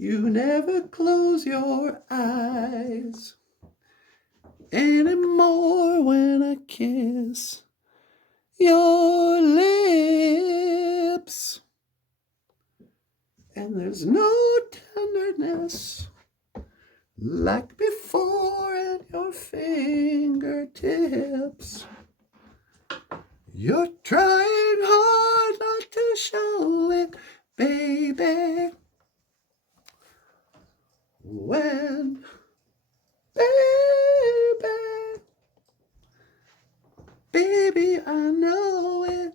You never close your eyes anymore when I kiss your lips. And there's no tenderness like before in your fingertips. You're trying hard not to show it, baby. When, baby, I know it.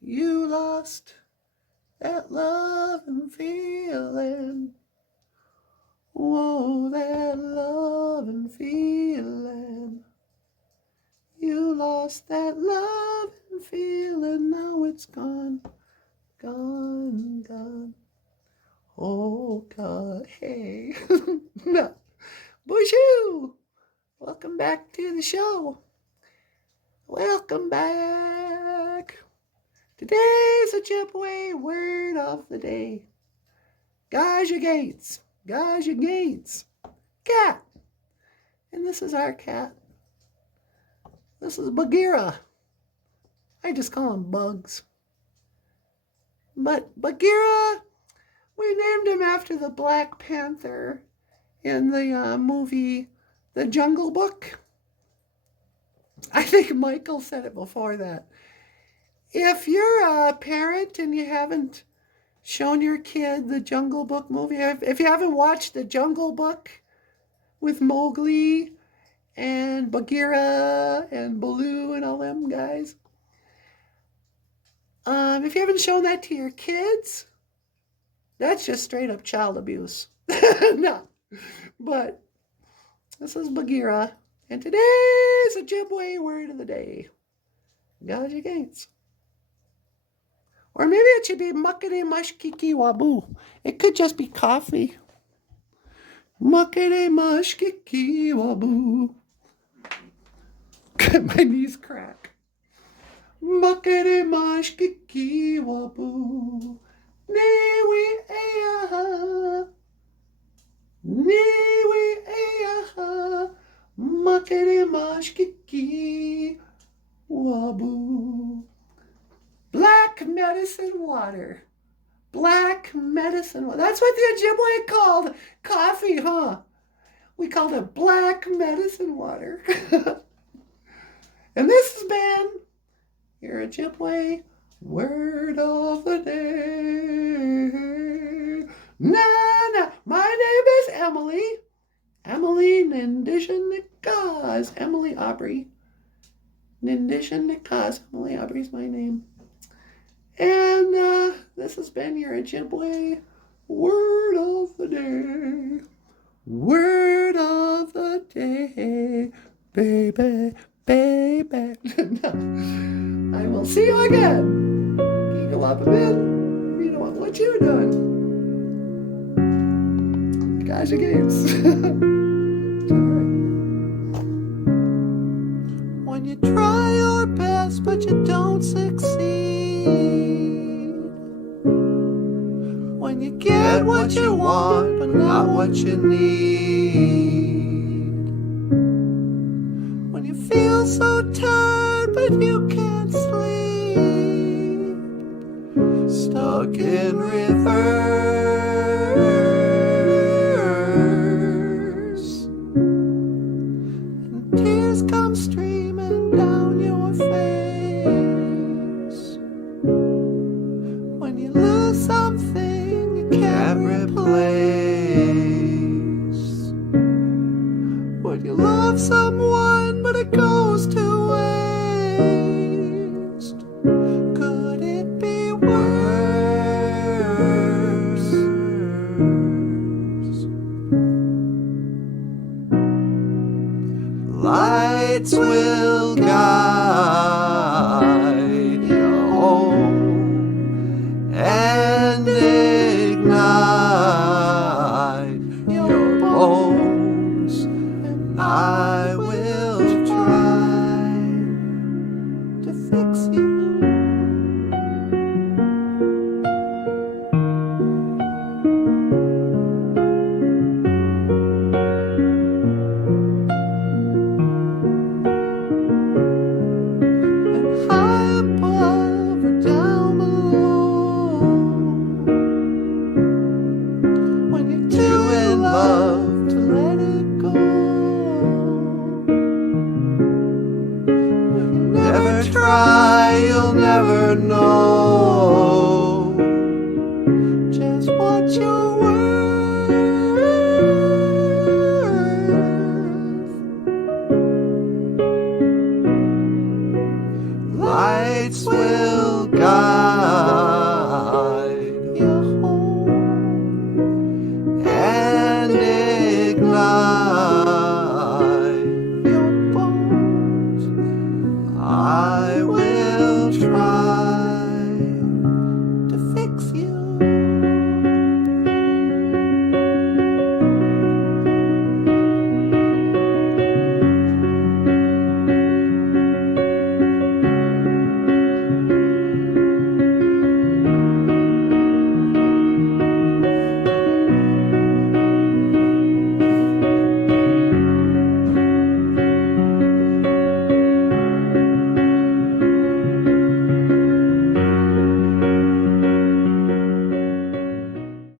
You lost that love and feeling. Whoa, that love and feeling. You lost that love and feeling. Now it's gone, gone, gone. Oh, God, hey. No. BOOZHOO! Welcome back to the show. Welcome back. Today's Ojibwe word of the day. Gaja Gates. Gaja Gates. Cat. And this is our cat. This is Bagheera. I just call him Bugs. But Bagheera, we named him after the Black Panther in the movie The Jungle Book. I think Michael said it before that. If you're a parent and you haven't shown your kid the Jungle Book movie, if you haven't watched The Jungle Book with Mowgli and Bagheera and Baloo and all them guys, if you haven't shown that to your kids, that's just straight up child abuse. No, but this is Bagheera, and today's Ojibwe word of the day. Gaja Gates. Or maybe it should be muckety mushkiki waboo. It could just be coffee. Muckety mushkiki waboo. My knees crack. Muckety mushkiki waboo. Niwi eyaha. Niwi eyaha. Muckety mushkiki waboo. Black medicine water. Black medicine water. That's what the Ojibwe called coffee, huh? We called it black medicine water. And this has been your Ojibwe word of the day. Nana. My name is Emily. Emily Nindishanikaz. Emily Aubrey. Nindishanikaz. Emily Aubrey's my name. And this has been your Ojibwe word of the day. Word of the day, baby, baby. I will see you again. Can you go up a bit? You know what you doing? Gaja Gates. When you try your best but you don't succeed. When you get what you want but not what you need. When you feel so tired but you can't sleep. Stuck in reverse.